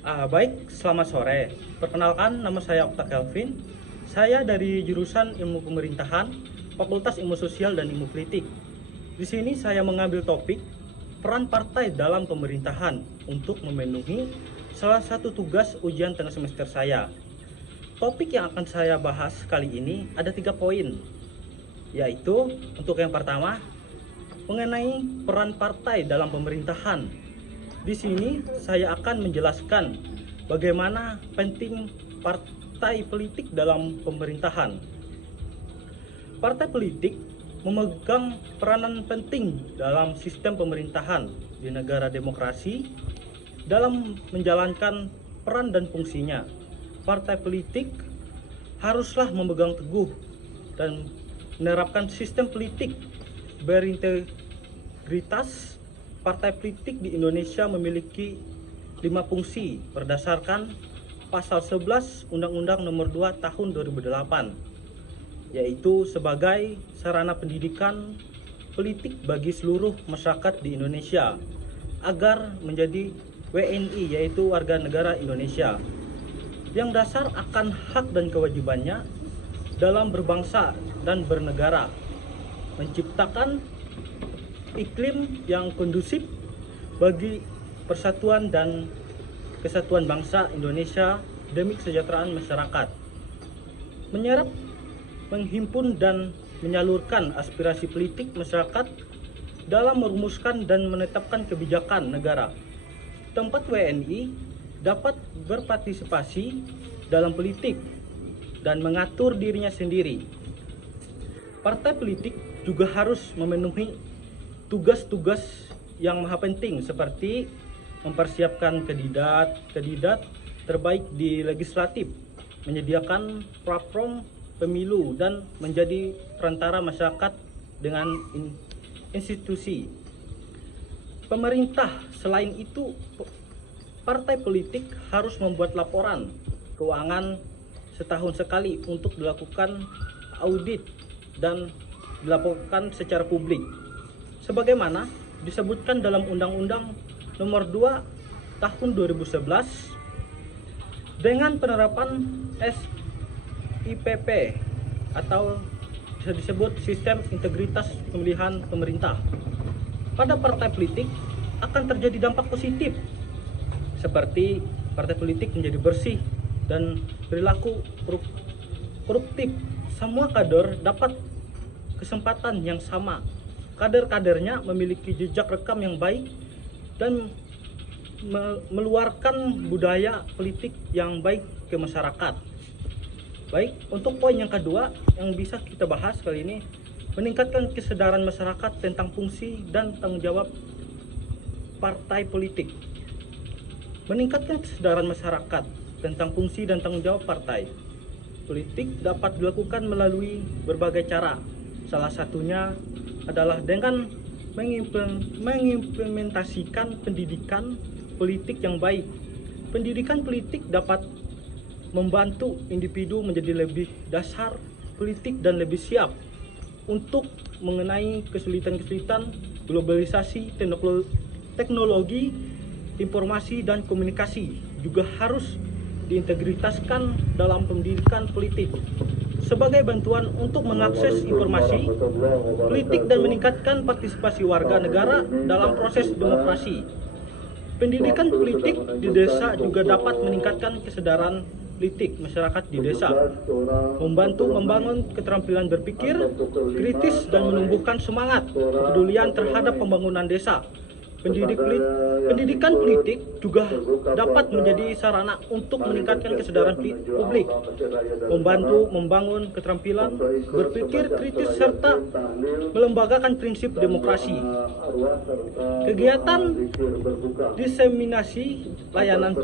Baik, selamat sore. Perkenalkan, nama saya Okta Kelvin. Saya dari jurusan Ilmu Pemerintahan, Fakultas Ilmu Sosial dan Ilmu Politik. Di sini saya mengambil topik peran partai dalam pemerintahan untuk memenuhi salah satu tugas ujian tengah semester saya. Topik yang akan saya bahas kali ini ada 3 poin, yaitu untuk yang pertama mengenai peran partai dalam pemerintahan. Di sini saya akan menjelaskan bagaimana penting partai politik dalam pemerintahan. Partai politik memegang peranan penting dalam sistem pemerintahan di negara demokrasi dalam menjalankan peran dan fungsinya. Partai politik haruslah memegang teguh dan menerapkan sistem politik berintegritas. Partai politik di Indonesia memiliki 5 fungsi berdasarkan Pasal 11 Undang-Undang Nomor 2 Tahun 2008, yaitu sebagai sarana pendidikan politik bagi seluruh masyarakat di Indonesia agar menjadi WNI, yaitu warga negara Indonesia, yang dasar akan hak dan kewajibannya dalam berbangsa dan bernegara, menciptakan iklim yang kondusif bagi persatuan dan kesatuan bangsa Indonesia demi kesejahteraan masyarakat, menyerap, menghimpun dan menyalurkan aspirasi politik masyarakat dalam merumuskan dan menetapkan kebijakan negara. Tempat WNI dapat berpartisipasi dalam politik dan mengatur dirinya sendiri. Partai politik juga harus memenuhi tugas-tugas yang maha penting seperti mempersiapkan kandidat terbaik di legislatif, menyediakan platform pemilu, dan menjadi perantara masyarakat dengan institusi pemerintah. Selain itu, partai politik harus membuat laporan keuangan setahun sekali untuk dilakukan audit dan dilaporkan secara publik, sebagaimana disebutkan dalam Undang-Undang Nomor 2 Tahun 2011 dengan penerapan SIPP atau bisa disebut Sistem Integritas Pemilihan Pemerintah. Pada partai politik akan terjadi dampak positif seperti partai politik menjadi bersih dan perilaku koruptif. Semua kader dapat kesempatan yang sama. Kader-kadernya memiliki jejak rekam yang baik dan meluarkan budaya politik yang baik ke masyarakat. Baik, untuk poin yang kedua yang bisa kita bahas kali ini, meningkatkan kesadaran masyarakat tentang fungsi dan tanggung jawab partai politik. Meningkatkan kesadaran masyarakat tentang fungsi dan tanggung jawab partai politik dapat dilakukan melalui berbagai cara. Salah satunya adalah dengan mengimplementasikan pendidikan politik yang baik. Pendidikan politik dapat membantu individu menjadi lebih dasar politik dan lebih siap untuk mengenai kesulitan-kesulitan globalisasi teknologi informasi dan komunikasi. Juga harus diintegritaskan dalam pendidikan politik sebagai bantuan untuk mengakses informasi politik dan meningkatkan partisipasi warga negara dalam proses demokrasi. Pendidikan politik di desa juga dapat meningkatkan kesadaran politik masyarakat di desa, membantu membangun keterampilan berpikir kritis dan menumbuhkan semangat kepedulian terhadap pembangunan desa. Pendidikan politik juga dapat menjadi sarana untuk meningkatkan kesadaran publik, membantu membangun keterampilan berpikir kritis serta melembagakan prinsip demokrasi. Kegiatan diseminasi layanan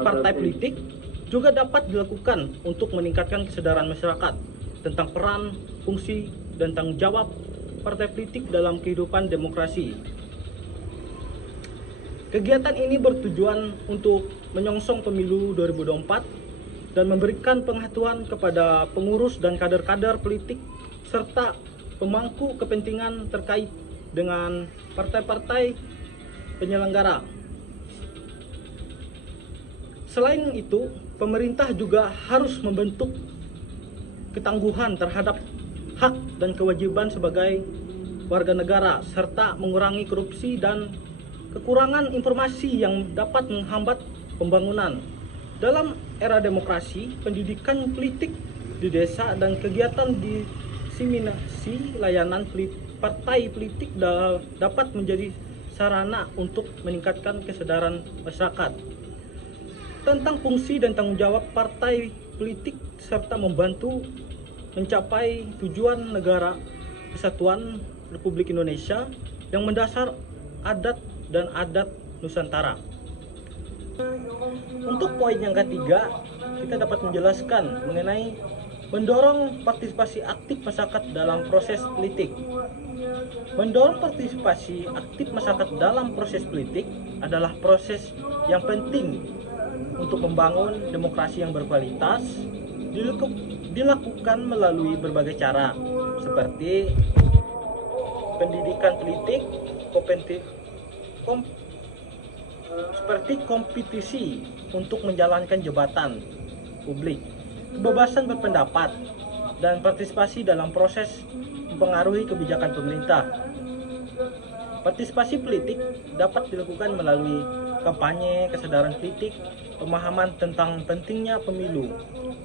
partai politik juga dapat dilakukan untuk meningkatkan kesadaran masyarakat tentang peran, fungsi, dan tanggung jawab partai politik dalam kehidupan demokrasi. Kegiatan ini bertujuan untuk menyongsong pemilu 2024 dan memberikan pengetahuan kepada pengurus dan kader-kader politik serta pemangku kepentingan terkait dengan partai-partai penyelenggara. Selain itu, pemerintah juga harus membentuk ketangguhan terhadap hak dan kewajiban sebagai warga negara, serta mengurangi korupsi dan kekurangan informasi yang dapat menghambat pembangunan. Dalam era demokrasi, pendidikan politik di desa dan kegiatan diseminasi layanan partai politik dapat menjadi sarana untuk meningkatkan kesadaran masyarakat tentang fungsi dan tanggung jawab partai politik serta membantu mencapai tujuan negara kesatuan Republik Indonesia yang mendasar adat dan adat Nusantara. Untuk poin yang ketiga, kita dapat menjelaskan mengenai mendorong partisipasi aktif masyarakat dalam proses politik. Mendorong partisipasi aktif masyarakat dalam proses politik adalah proses yang penting untuk membangun demokrasi yang berkualitas. Dilakukan melalui berbagai cara seperti pendidikan politik, seperti kompetisi untuk menjalankan jabatan publik, kebebasan berpendapat, dan partisipasi dalam proses mempengaruhi kebijakan pemerintah. Partisipasi politik dapat dilakukan melalui kampanye, kesadaran politik, pemahaman tentang pentingnya pemilu,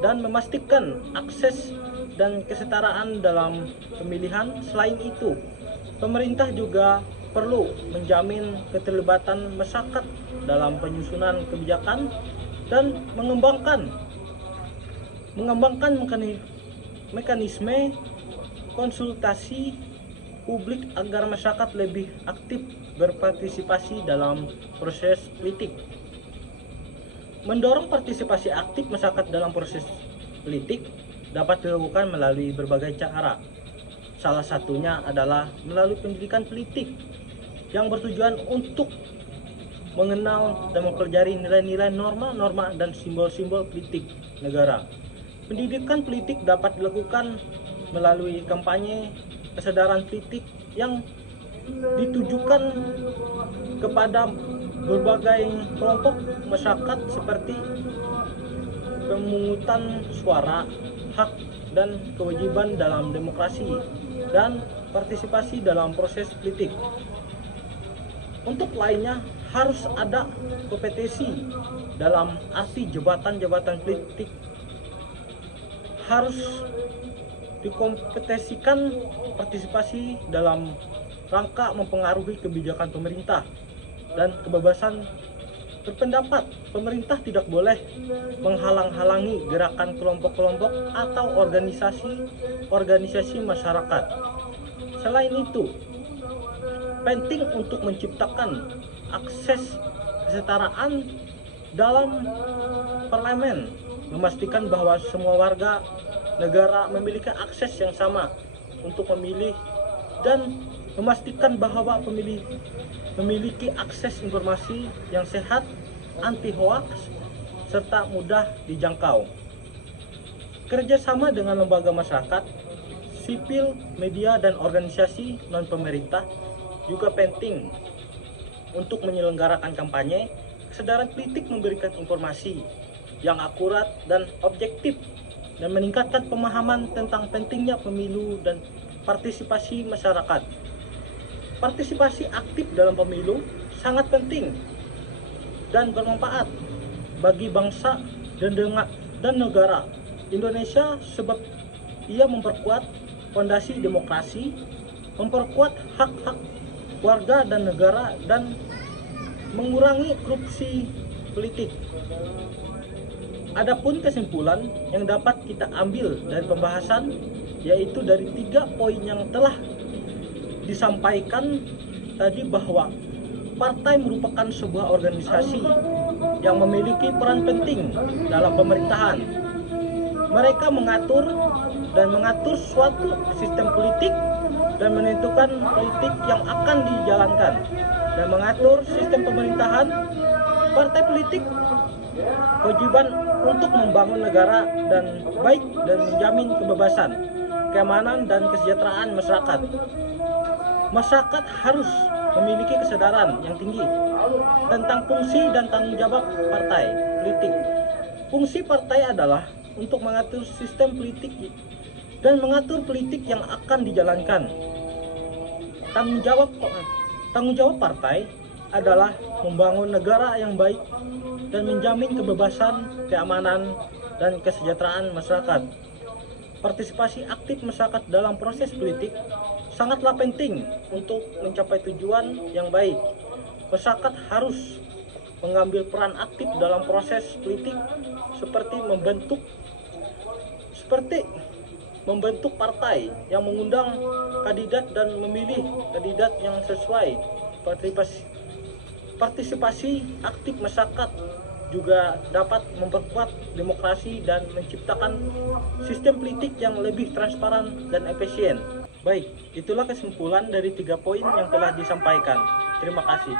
dan memastikan akses dan kesetaraan dalam pemilihan. Selain itu, pemerintah juga perlu menjamin keterlibatan masyarakat dalam penyusunan kebijakan dan mengembangkan mekanisme konsultasi publik agar masyarakat lebih aktif berpartisipasi dalam proses politik. Mendorong partisipasi aktif masyarakat dalam proses politik dapat dilakukan melalui berbagai cara. Salah satunya adalah melalui pendidikan politik yang bertujuan untuk mengenal dan mempelajari nilai-nilai, norma-norma, dan simbol-simbol politik negara. Pendidikan politik dapat dilakukan melalui kampanye kesadaran politik yang ditujukan kepada berbagai kelompok masyarakat seperti pemungutan suara, hak dan kewajiban dalam demokrasi, dan partisipasi dalam proses politik. Untuk lainnya, harus ada kompetisi dalam arti jabatan-jabatan politik harus dikompetisikan partisipasi dalam rangka mempengaruhi kebijakan pemerintah dan kebebasan berpendapat. Pemerintah tidak boleh menghalang-halangi gerakan kelompok-kelompok atau organisasi masyarakat. Selain itu, penting untuk menciptakan akses kesetaraan dalam parlemen, memastikan bahwa semua warga negara memiliki akses yang sama untuk memilih dan memastikan bahwa pemilih memiliki akses informasi yang sehat, anti hoaks, serta mudah dijangkau. Kerjasama dengan lembaga masyarakat, sipil, media, dan organisasi non-pemerintah juga penting untuk menyelenggarakan kampanye. Kesadaran politik memberikan informasi yang akurat dan objektif dan meningkatkan pemahaman tentang pentingnya pemilu dan partisipasi masyarakat. Partisipasi aktif dalam pemilu sangat penting dan bermanfaat bagi bangsa dan negara Indonesia, sebab ia memperkuat fondasi demokrasi, memperkuat hak-hak warga dan negara, dan mengurangi korupsi politik. Adapun kesimpulan yang dapat kita ambil dari pembahasan, yaitu dari 3 poin yang telah disampaikan tadi, bahwa partai merupakan sebuah organisasi yang memiliki peran penting dalam pemerintahan. Mereka mengatur suatu sistem politik dan menentukan politik yang akan dijalankan dan mengatur sistem pemerintahan. Partai politik kewajiban untuk membangun negara dan baik dan menjamin kebebasan, keamanan, dan kesejahteraan masyarakat. Masyarakat harus memiliki kesadaran yang tinggi tentang fungsi dan tanggung jawab partai politik. Fungsi partai adalah untuk mengatur sistem politik dan mengatur politik yang akan dijalankan. Tanggung jawab partai adalah membangun negara yang baik dan menjamin kebebasan, keamanan, dan kesejahteraan masyarakat. Partisipasi aktif masyarakat dalam proses politik sangatlah penting untuk mencapai tujuan yang baik. Masyarakat harus mengambil peran aktif dalam proses politik seperti membentuk partai yang mengundang kandidat dan memilih kandidat yang sesuai. Partisipasi aktif masyarakat juga dapat memperkuat demokrasi dan menciptakan sistem politik yang lebih transparan dan efisien. Baik, itulah kesimpulan dari 3 poin yang telah disampaikan. Terima kasih.